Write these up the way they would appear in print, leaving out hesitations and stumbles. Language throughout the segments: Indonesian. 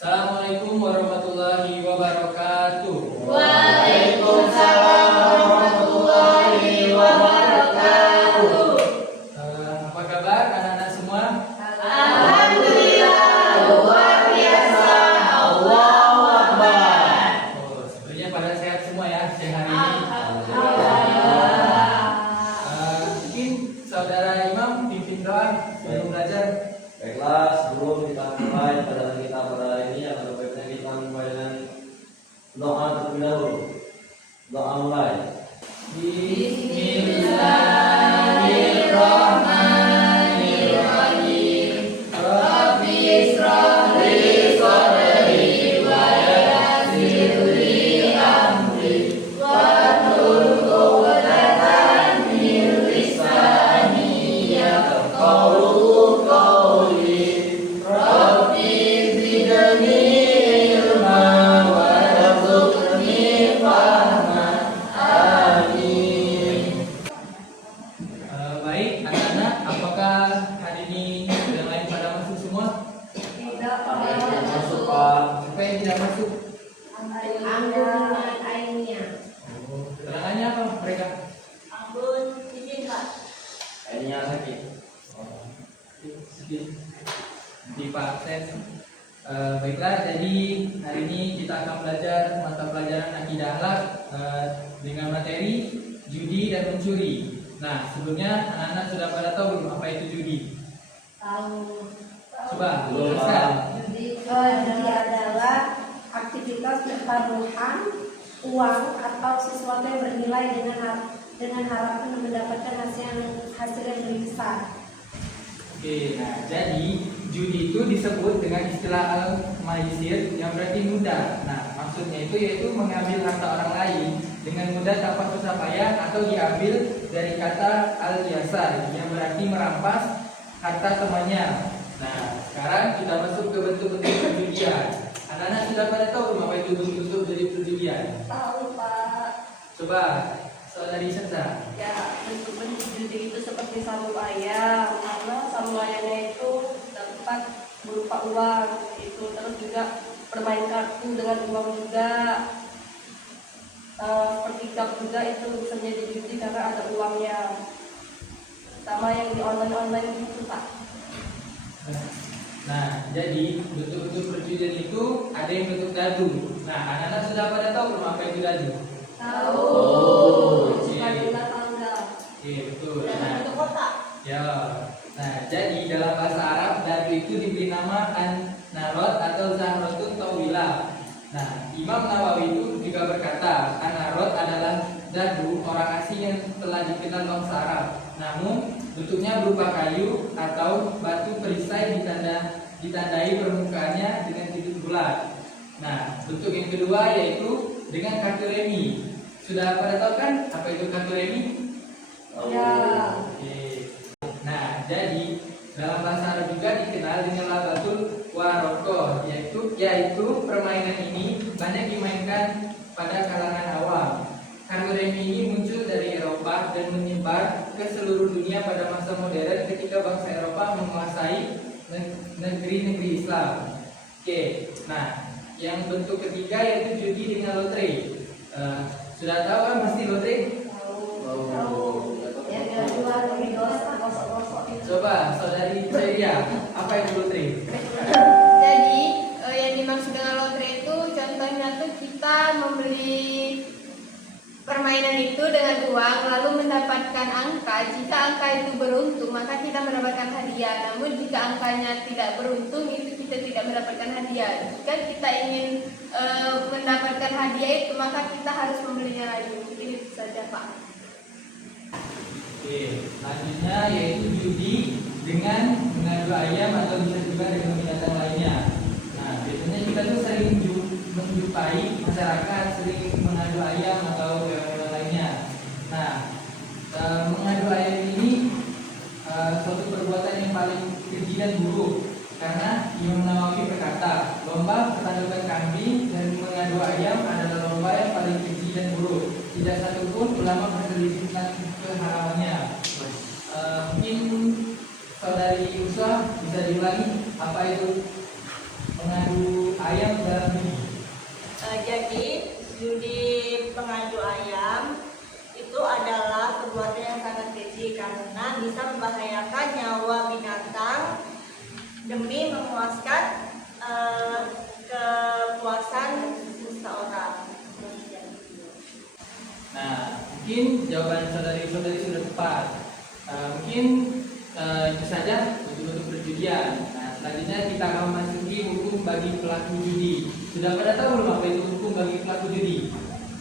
Assalamualaikum warahmatullahi wabarakatuh. Waalaikumsalam warahmatullahi wabarakatuh. Apa kabar anak-anak semua? Alhamdulillah, luar biasa. Allahu Akbar. Sebenarnya pada sehat semua ya siang hari ini. Mungkin saudara Imam pimpin doa sebelum belajar. Baiklah, sebelum kita mulai pelajaran kita pada hari ini, akan baiknya kita mulai dengan doa terlebih dahulu. Doa mulai. Bismillahirrahmanirrahim. Rabbi israh li sadri wa yassir li amri wahlul 'uqdatam min lisani yafqahu qawli. Rabbi zidni ilma warzuqni fahma. Amin. Baik anak-anak, apakah hari ini yang lain pada masuk semua? Tidak Masuk Pak. Siapa yang tidak masuk? Anggun ainnya. Keterangannya apa mereka? Anggun izin Pak. Kayaknya sakit. Sedikit di Pak Sen. Baiklah, jadi hari ini kita akan belajar mata pelajaran akidah akhlak dengan materi judi dan mencuri. Nah, sebelumnya anak-anak sudah pada tahu belum apa itu judi? Tahu. Coba Belum, jelaskan. Judi adalah aktivitas pertaruhan uang atau sesuatu yang bernilai dengan harapan mendapatkan hasil yang lebih besar. Oke, nah jadi judi itu disebut dengan istilah al-maisir yang berarti mudah. Nah, maksudnya itu yaitu mengambil harta orang lain dengan mudah tanpa susah payah atau diambil dari kata al-yasar yang berarti merampas harta temannya. Nah, sekarang kita masuk ke bentuk-bentuk perjudian. Anak-anak sudah pada tahu belum apa itu bentuk-bentuk dari perjudian? Tahu Pak. Coba saudari Sensa. Ya, bentuk-bentuk judi itu seperti sabung ayam, karena sabung ayamnya itu dapat berupa uang, itu terus juga bermain kartu dengan uang juga. Seperti cup juga itu bisa jadi judi karena ada uangnya. Sama yang di online itu Pak. Nah, jadi bentuk-bentuk perjudian itu ada yang bentuk dadu. Nah, anak-anak sudah pada tahu belum apa itu dadu? Tahu. Oke. Suka tangga. Oke, betul. Dan Nah, itu kotak. ya. Nah, jadi dalam bahasa Arab dadu itu diberi nama an-narot atau zahrotun tawilah. Nah, Imam Nawawi itu juga berkata, an-narot adalah dadu orang asing yang telah dikenal bangsa Arab. Namun bentuknya berupa kayu atau batu perisai ditandai permukaannya dengan titik bulat. Nah, bentuk yang kedua yaitu dengan kartu remi. Sudah pada tahu kan apa itu kartu remi? Ya. Oke. Nah, jadi dalam bahasa Arab juga dikenal dengan labatul warokoh, yaitu permainan ini banyak dimainkan pada kalangan awam. Kartu remi ini muncul dari Eropa dan menyebar ke seluruh dunia pada masa modern ketika bangsa Eropa menguasai negeri-negeri Islam. Oke, nah yang bentuk ketiga yaitu judi dengan lotre. Sudah tahu kan pasti lotre? Tahu. Yang kedua dari gosok-gosok itu. Coba saudari Ceria, apa itu lotre? Jadi yang dimaksud dengan lotre itu contohnya tuh kita membeli permainan itu dengan uang lalu mendapatkan angka. Jika angka itu beruntung maka kita mendapatkan hadiah. Namun jika angkanya tidak beruntung itu kita tidak mendapatkan hadiah. Jika kita ingin mendapatkan hadiah itu maka kita harus membelinya lagi. Mungkin itu saja Pak. Oke, selanjutnya yaitu judi dengan mengadu ayam atau bisa juga dengan binatang lainnya. Nah, biasanya kita tuh sering menjumpai masyarakat sering mengadu ayam atau hewan lainnya. Nah, mengadu ayam ini suatu perbuatan yang paling keji dan buruk karena Imam Nawawi berkata, lomba pertunjukan kambing dan mengadu ayam adalah lomba yang paling keji dan buruk. Tidak satupun ulama berselisih tentang keharamannya. Mungkin saudari Usha bisa diulangi apa itu mengadu ayam dalam judi? Jadi judi pengadu ayam itu adalah perbuatan yang sangat keji karena bisa membahayakan nyawa binatang demi memuaskan kepuasan seseorang. Nah, mungkin jawaban saudari-saudari sudah tepat. Mungkin itu saja untuk perjudian. Nah, selanjutnya kita akan memasuki hukum bagi pelaku judi. Sudah pada tahu belum apa itu hukum bagi pelaku judi?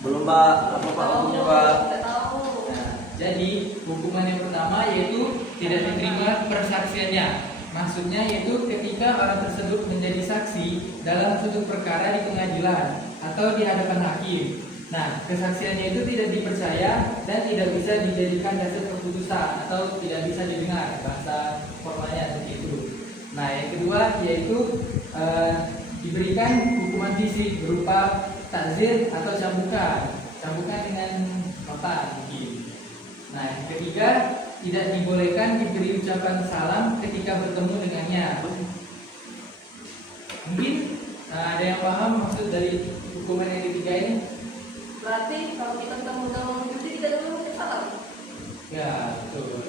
Belum Pak, apa Pak hukumnya Pak? Tidak tahu. Nah, jadi hukuman yang pertama yaitu tidak diterima persaksiannya. Maksudnya yaitu ketika orang tersebut menjadi saksi dalam suatu perkara di pengadilan atau di hadapan hakim. Nah, kesaksiannya itu tidak dipercaya dan tidak bisa dijadikan dasar keputusan atau tidak bisa didengar, bahasa formalnya seperti itu. Nah, yang kedua yaitu diberikan hukuman fisik berupa takzir atau cambukan dengan rotan mungkin. Nah, yang ketiga tidak dibolehkan diberi ucapan salam ketika bertemu dengannya. Mungkin ada yang paham maksud dari hukuman yang ketiga ini? Berarti kalau kita ketemu dengan judi tidak ada yang salah. Ya, betul.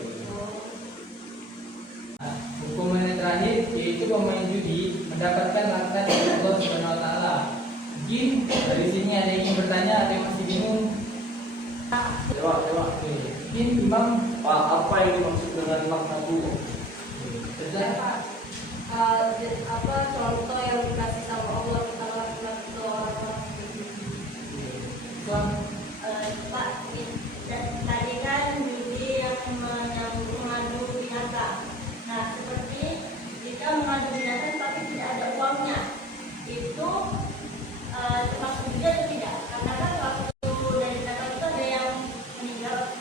Nah, hukuman yang terakhir yaitu pemain judi mendapatkan laknat dari Allah Subhanahu wa taala. Mungkin dari sini ada yang ingin bertanya, ada yang masih bingung? Jawab. Mungkin Imam Pak, apa yang dimaksud dengan laknat itu? saja. Apa contoh yang dikasih sama Allah tentang laknat itu orang-orang Tuan, Pak, tadi kan judi yang mengadu binatang. Nah, seperti jika mengadu binatang tapi tidak ada uangnya, itu termasuk judi atau tidak? Karena kan waktu dari binatang itu ada yang meninggal atau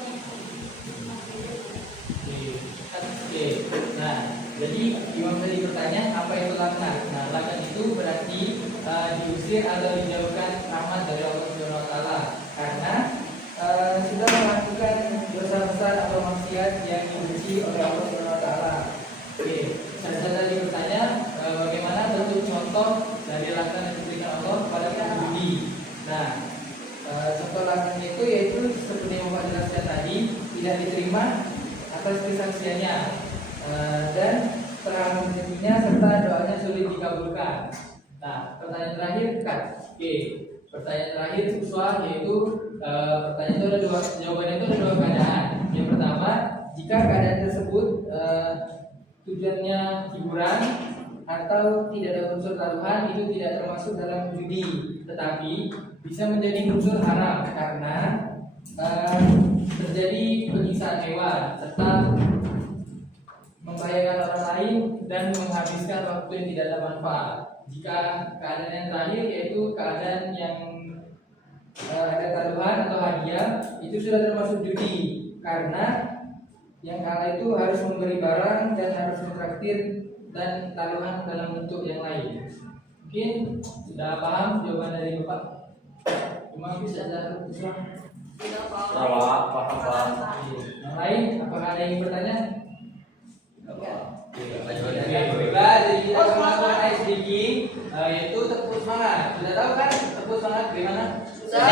Oke. Nah, jadi Imam tadi bertanya apa itu laknat. Nah, laknat itu berarti diusir atau dijauhkan rahmat dari Allah Subhanahu wa taala karena sudah melakukan dosa besar atau maksiat yang dibenci oleh Allah Subhanahu wa taala. Oke, saya tadi bertanya bagaimana bentuk contoh dari laknat yang diberikan Allah kepada pengemudi. Nah, contoh laknat itu yaitu seperti yang Bapak jelaskan tadi, tidak diterima atas kesaksiannya dan terang hatinya serta doanya sulit dikabulkan. Nah, pertanyaan terakhir kan? Oke, pertanyaan terakhir siswa yaitu pertanyaan itu ada dua, jawabannya itu ada dua keadaan. Yang pertama, jika keadaan tersebut tujuannya hiburan atau tidak ada unsur taruhan, itu tidak termasuk dalam judi, tetapi bisa menjadi unsur haram karena terjadi penyiksaan hewan serta membahayakan orang lain dan menghabiskan waktu yang tidak ada manfaat. Jika keadaan yang terakhir yaitu keadaan yang ada taruhan atau hadiah, itu sudah termasuk judi karena yang kalah itu harus memberi barang dan harus mentraktir dan taruhan dalam bentuk yang lain. Mungkin sudah paham jawaban dari Bapak? Cuma bisa ada usulan. tidak Paham. Yang lain, apakah ada yang bertanya? Jadi kita melakukan SDG yaitu tepuk semangat. Sudah tahu kan tepuk semangat gimana? Sudah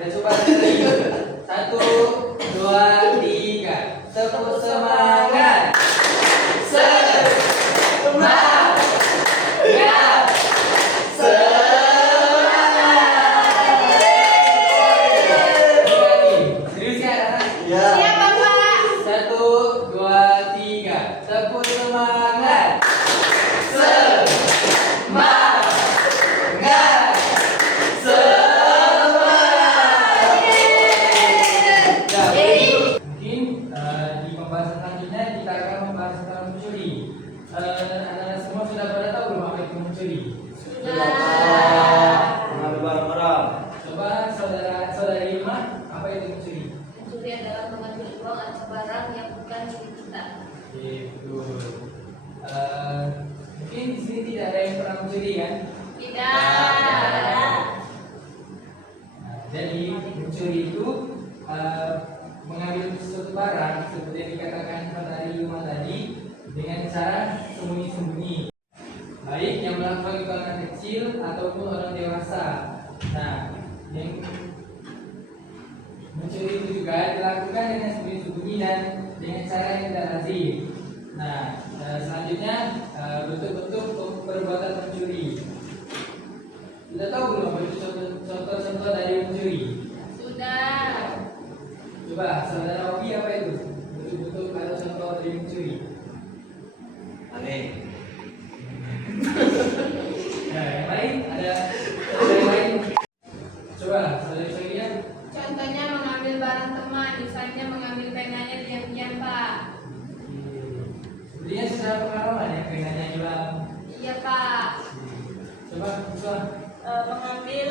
coba lagi. 1, 2, 3. Tepuk semangat. Semangat. Serius ya? Siap, Bapak. 1, 2, 3. Tepuk semangat. Semangat. Mungkin di pembahasan selanjutnya kita akan membahas tentang mencuri. Anak-anak semua sudah pada tahu belum apa itu mencuri? Mengambil barang-barang. Coba saudari Irma, apa itu mencuri? mencuri adalah mengambil uang atau barang yang bukan milik kita. Oke, betul. Mungkin di sini tidak ada yang pernah mencuri kan? Tidak. Nah, jadi mencuri itu mengambil suatu barang seperti yang dikatakan saudari Irma tadi dengan cara sembunyi-sembunyi. Baik yang melakukan baik itu anak kecil ataupun orang dewasa. Nah, yang mencuri itu juga dilakukan dengan sembunyi-sembunyi dan dengan cara yang tidak lazim. Nah, selanjutnya bentuk-bentuk perbuatan mencuri. Sudah tahu belum contoh-contoh dari mencuri? Sudah. Coba saudara Obi apa itu? Bentuk-bentuk atau contoh dari mencuri? Aneh. Nah, yang lain ada yang lain? Coba saudara Sonia. Contohnya mengambil barang teman, misalnya mengambil penanya diam-diam, Pak. Sepertinya sudah pengalaman ya pengennya hilang. Iya, Pak. Coba, coba. Mengambil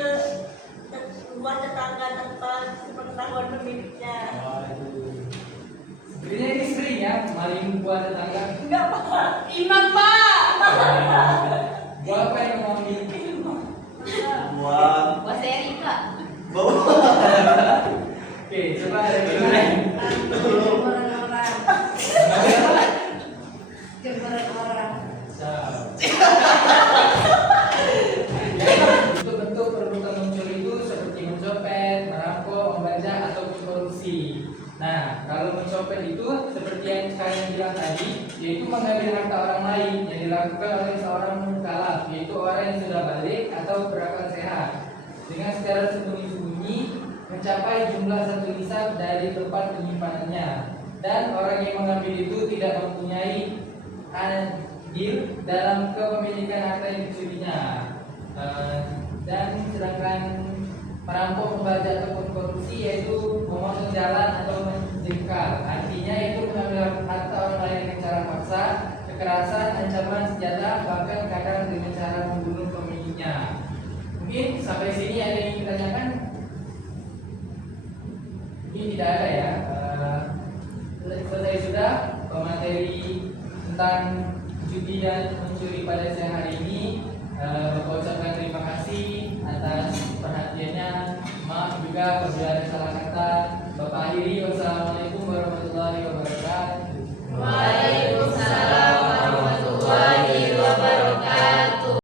rumah tetangga tanpa sepengetahuan pemiliknya. Waduh. Sebenarnya ini sering ya maling buah tetangga. Enggak, Pak. Imam, Pak. Buah apa yang mau ambil? Buang. Buat seri, Pak. Bawa. Oke, coba ada yang lain. Orang-orang. Ambil apa? Jempuran orang. Bentuk-bentuk perbuatan mencuri itu seperti mencopet, merampok, membajak ataupun korupsi. Nah, kalau mencopet itu seperti yang kalian bilang tadi, yaitu mengambil harta orang lain yang dilakukan oleh seorang mukallaf, yaitu orang yang sudah balik atau berakal sehat, dengan secara sembunyi-sembunyi mencapai jumlah satu nisab dari tempat penyimpanannya, dan orang yang mengambil itu tidak mempunyai andil dalam kepemilikan harta yang dicurinya. Dan sedangkan merampok, membajak ataupun korupsi yaitu memotong jalan atau menjengkal, artinya itu mengambil harta orang lain dengan cara paksa, kekerasan, ancaman senjata, bahkan kadang dengan cara membunuh pemiliknya. Mungkin sampai sini ada yang ingin ditanyakan? Mungkin tidak ada ya. Selesai sudah materi tentang judi dan mencuri pada siang hari ini. Bapak ucapkan terima kasih atas perhatiannya. Maaf juga apabila ada salah kata. Bapak akhiri, wassalamualaikum warahmatullahi wabarakatuh.